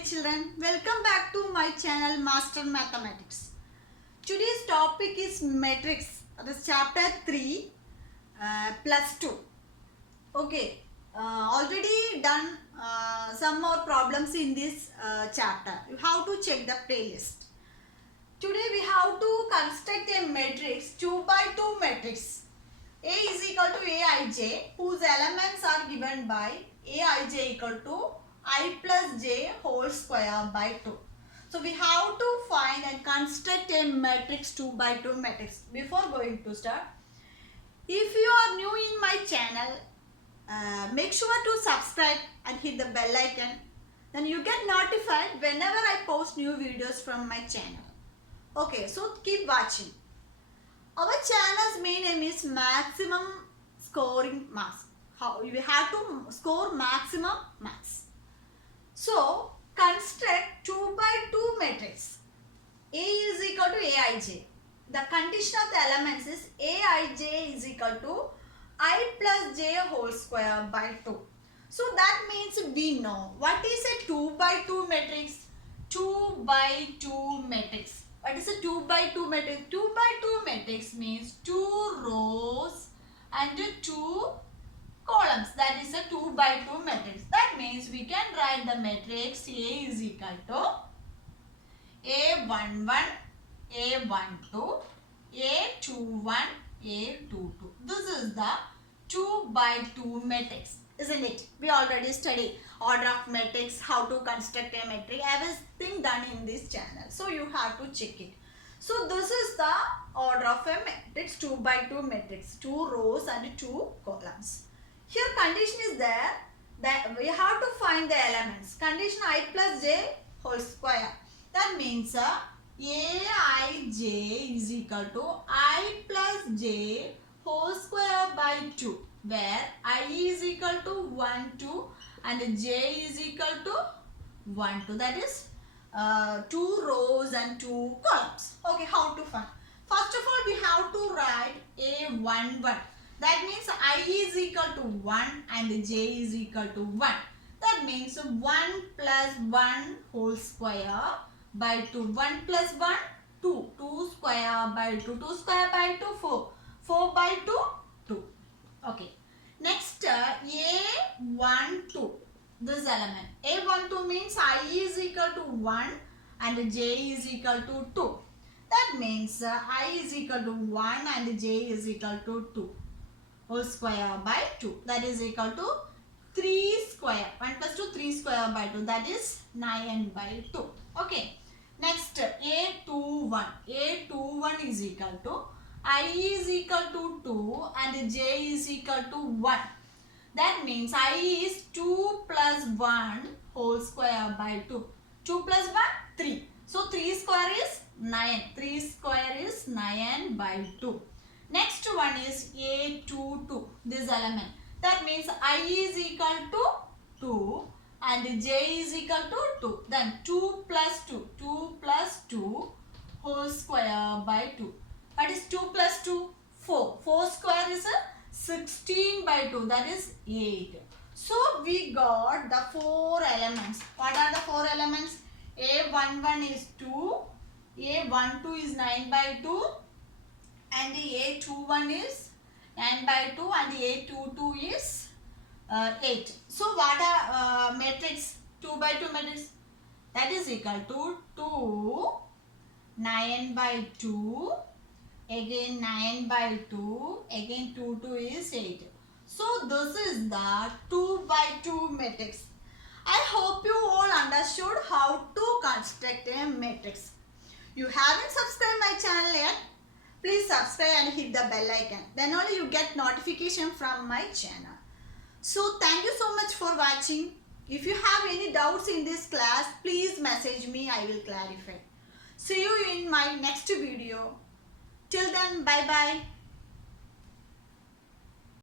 dear children, welcome back to my channel Master Mathematics. Today's topic is matrix. That is chapter 3 plus 2. Okay, already done some more problems in this chapter. You have to check the playlist. Today we have to construct a matrix 2 by 2 matrix. A is equal to Aij, whose elements are given by Aij equal to I plus j whole square by 2. So we have to find and construct a matrix 2 by 2 matrix. Before going to start, if you are new in my channel, make sure to subscribe and hit the bell icon. Then you get notified whenever I post new videos from my channel. Okay, so keep watching. Our channel's main aim is maximum scoring marks. How we have to score maximum marks. So construct 2 by 2 matrix. A is equal to Aij. The condition of the elements is Aij is equal to I plus j whole square by 2. So that means we know what is a 2 by 2 matrix. 2 by 2 matrix. What is a 2 by 2 matrix? 2 by 2 matrix means 2 rows and 2 columns. That is a 2 by 2 matrix. That means we can write the matrix A is equal to A11, A12, A21, A22. This is the 2 by 2 matrix, isn't it? We already studied order of matrix, how to construct a matrix, everything done in this channel. So you have to check it. So this is the order of a matrix 2 by 2 matrix, 2 rows and 2 columns. Here condition is there that we have to find the elements. Condition I plus j whole square. That means Aij is equal to I plus j whole square by 2, where I is equal to 1, 2 and j is equal to 1, 2. That is 2 rows and 2 columns. Okay, how to find? First of all, we have to write A11. That means I is equal to 1 and j is equal to 1. That means 1 plus 1 whole square by 2. 1 plus 1, 2. 2 square by 2. 2 square by 2, 4. 4 by 2, 2. Okay. Next, A12. This element. A12 means I is equal to 1 and j is equal to 2. That means I is equal to 1 and j is equal to 2. Whole square by 2. That is equal to 3 square. 1 plus 2, 3 square by 2. That is 9 by 2. Okay. Next, A21. A21 is equal to I is equal to 2 and j is equal to 1. That means I is 2 plus 1 whole square by 2. 2 plus 1, 3. So 3 square is 9. 3 square is 9 by 2. Next one is A22, this element. That means I is equal to 2 and j is equal to 2. Then 2 plus 2, 2 plus 2 whole square by 2. What is 2 plus 2? 4. 4 square is 16 by 2. That is 8. So we got the 4 elements. What are the 4 elements? A11 is 2. A12 is 9 by 2. And the A21 is 9 by 2 and the A22 is 8. So what are matrix 2 by 2 matrix? That is equal to 2, 9 by 2, again 9 by 2, again 2, 2 is 8. So this is the 2 by 2 matrix. I hope you all understood how to construct a matrix. You haven't subscribed my channel yet? Please subscribe and hit the bell icon. Then only you get notification from my channel. So thank you so much for watching. If you have any doubts in this class, please message me. I will clarify. See you in my next video. Till then, bye bye.